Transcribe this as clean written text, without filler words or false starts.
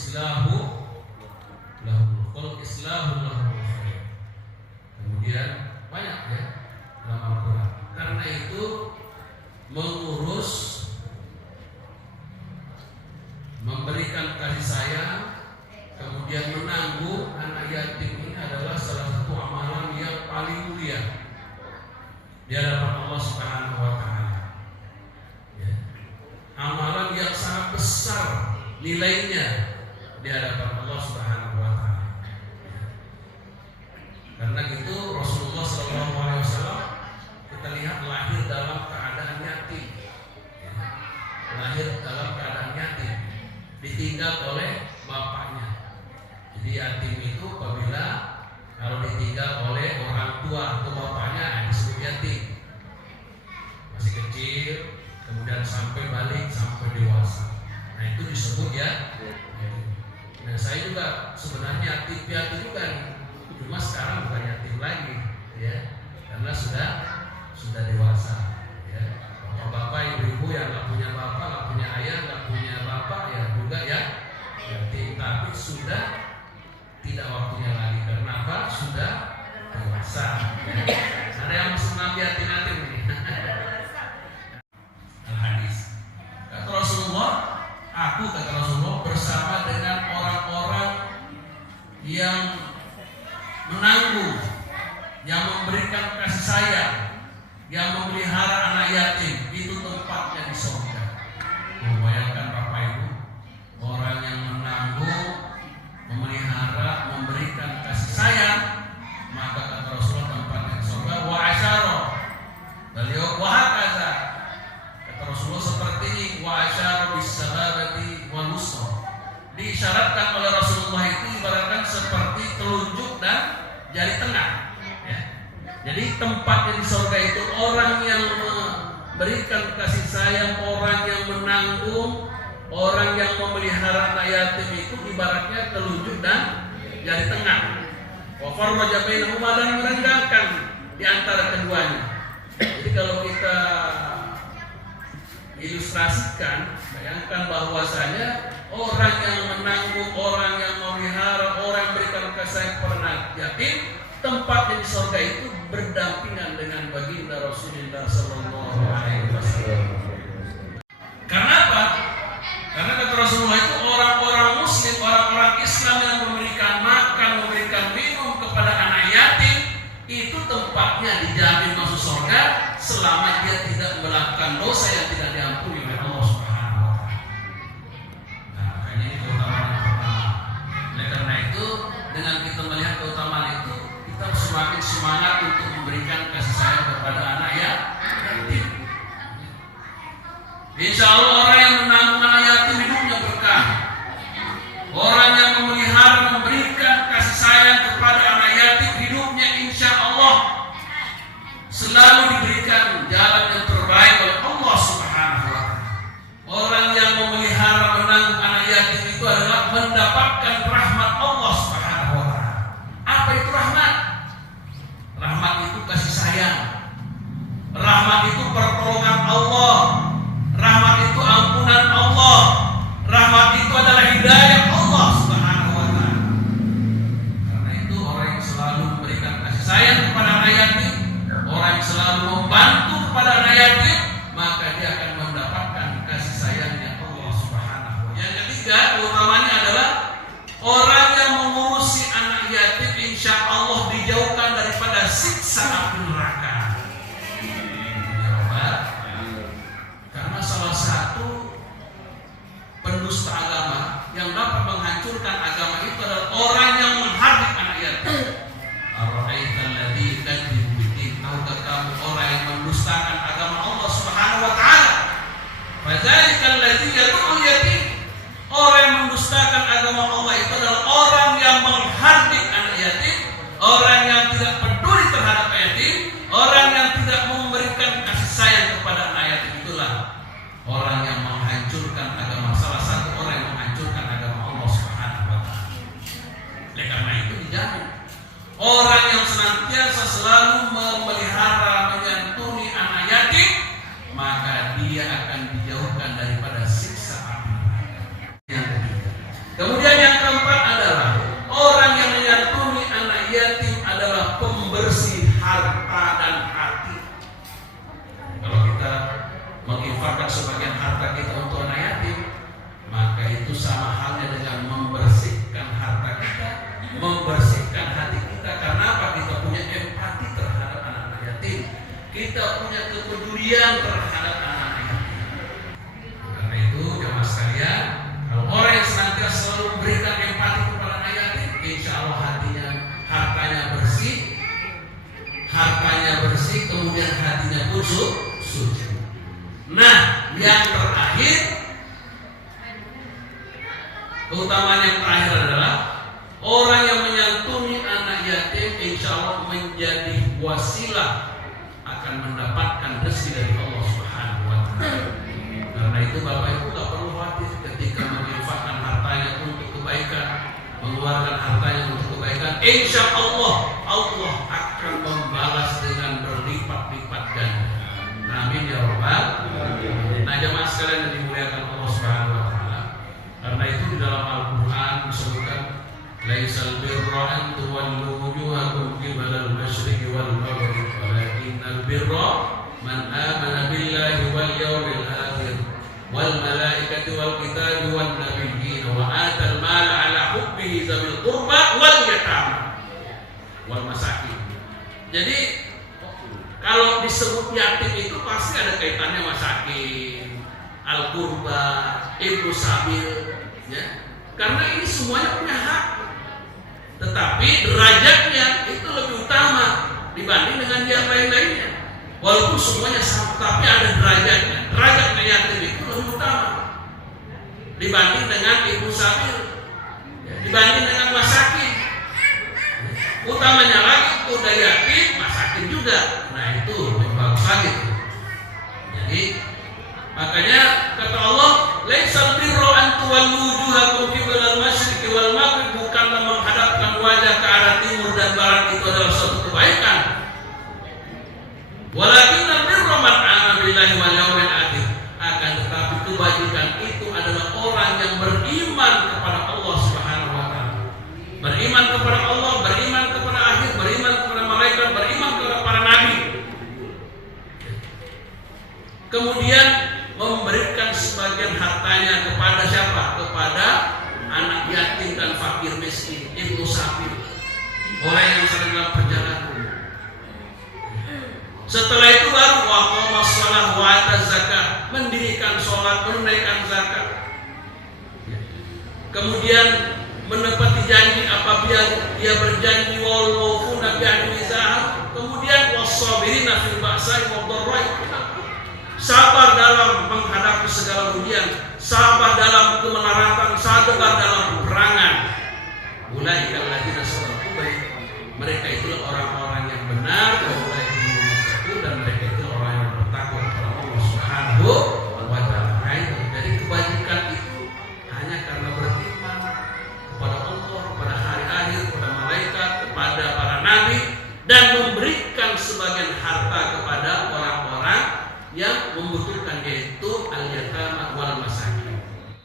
islahu lahul khair. Kemudian banyak ya dalam Al-Quran. Karena itu mengurus, memberikan kasih sayang, kemudian menanggung anak yatim ini adalah salah satu amalan yang paling mulia di hadapan Allah Subhanahu wa Ta'ala. Ya. Amalan yang sangat besar nilainya di hadapan Allah Subhanahu wa Ta'ala. Ya. Karena itu Rasulullah SAW kita lihat lahir dalam keadaan yatim. Ya. Lahir dalam keadaan yatim, ditinggal oleh bapaknya. Jadi yatim itu apabila kalau ditinggal oleh orang tua atau bapaknya disebut yatim. Masih kecil, kemudian sampai balik sampai dewasa. Nah itu disebut ya. Nah saya juga sebenarnya yatim juga nih. Cuma sekarang bukan yatim lagi, ya, karena sudah dewasa. Ya. Bapak-bapak, ibu-ibu yang nggak punya bapak, nggak punya ayah, nggak punya bapak, ya juga ya yatim. Tapi sudah tidak waktunya lagi. Karena apa? Sudah dewasa. Ya. Ada yang senang yatim-yatim ini. Al-hadis. Kata Rasulullah, kata Rasulullah bersama dengan orang-orang yang menanggung, yang memberikan kasih sayang, yang memelihara anak yatim, itu tempatnya di surga. Membayangkan Bapak Ibu, orang yang menanggung, memelihara, memberikan kasih sayang, maka kata Rasulullah tempatnya di surga. Wa asyara, beliau wahakaza, kata Rasulullah seperti ini. Wa asyara bisababati wal wusra, diisyaratkan oleh Rasulullah itu ibaratkan seperti telunjuk dan jari tengah. Ya. Jadi tempatnya di surga itu orang yang memberikan kasih sayang, orang yang menanggung, orang yang memelihara anak yatim itu ibaratnya telunjuk dan jari tengah. Wa farraja bainahuma, dan merenggangkan di antara keduanya. Jadi kalau kita ilustrasikan, bayangkan bahwasanya orang yang menanggung, orang yang memelihara, orang yang berikan kasih sayang kepada anak yatim, tempatnya di surga itu berdampingan dengan baginda Rasulullah Sallallahu Alaihi Wasallam. Karena apa? Karena kata Rasulullah itu orang-orang Muslim, orang-orang Islam yang memberikan makan, memberikan minum kepada anak yatim, itu tempatnya dijamin masuk surga selama dia tidak melakukan dosa yang tidak diampuni oleh Allah Subhanahu wa Ta'ala. Nah, makanya ini keutamaan yang pertama. Oleh karena itu, dengan kita melihat keutamaan itu, kita semakin semangat untuk memberikan kasih sayang kepada anak yatim. Insya Allah orang yang menanggung anak yatim hidupnya berkah. Orang yang memelihara, memberikan kasih sayang kepada anak yatim hidupnya insya Allah selalu diberikan jalan yang terbaik oleh Allah Subhanahu wa Ta'ala. Orang yang memelihara, menanggung anak yatim itu adalah mendapatkan rahmat Allah Subhanahu wa Ta'ala. Apa itu rahmat? Rahmat itu kasih sayang. Rahmat itu pertolongan Allah. Rahmat itu ampun suci. Nah, yang terakhir, keutamaan yang terakhir adalah orang yang menyantuni anak yatim insya Allah menjadi wasilah akan mendapatkan rezeki dari Allah Subhanahu wa Ta'ala. Karena itu Bapak Ibu tak perlu khawatir ketika menginfakkan hartanya untuk kebaikan, mengeluarkan hartanya untuk kebaikan, insya Allah Allah akan membalas dengan berlipat-lipat ganda. Amin ya Rabbal alamin. Nah, jemaah sekalian yang dimuliakan Allah Subhanahu wa Ta'ala, karena itu di dalam Al-Quran disebutkan laisal birra an tuwallu wujuhakum qibala al-masyriqi wal maghrib walakinnal birra man amana billahi wal yawmil akhir wal malaikati wal kitabi wan nabiyyin wa atal mala ala hubbihi dzawil qurba wal yatama wal masakin. Jadi kalau disebut yatim itu pasti ada kaitannya masakin, al-qurba, ibnu sabil, ya. Karena ini semuanya punya hak. Tetapi derajatnya itu lebih utama dibanding dengan yang lain-lainnya. Walaupun semuanya sama, tapi ada derajatnya. Derajatnya yatim itu lebih utama dibanding dengan ibnu sabil, ya, dibanding dengan masakin. Utamanya lagi udah yatim, masakin juga. Nah itu lebih bagus lagi. Jadi makanya kata Allah, laisal birra an tuwallu wujuhakum qibala al-masyriqi wal maghrib, bukanlah menghadapkan wajah ke arah timur dan barat itu adalah suatu kebaikan. Walakinnal birra man amana billahi wal yawmil akhir, akan tetapi kebajikan itu adalah orang yang beriman kepada Allah Subhanahu wa Ta'ala. Beriman kepada Allah, beriman kepada akhir, beriman kepada malaikat, beriman kepada para nabi. Kemudian memberikan sebagian hartanya kepada siapa? Kepada anak yatim dan fakir miskin, ibnu sabil, orang yang sedang dalam perjalanan. Setelah itu baru waqamas shalah wa ataz zakat, mendirikan sholat, menunaikan zakat. Kemudian menepati janji apabila dia berjanji, wal mufuna bi ahdihi. Kemudian was-sabirina fil ba'sa'i wad dharra'i, sabar dalam menghadapi segala ujian, sabar dalam kemelaratan, sabar dalam peperangan. Ulaika alladzina sadaqu, mereka itulah orang-orang yang benar, dan mereka itu orang yang bertakwa kepada Allah Subhanahu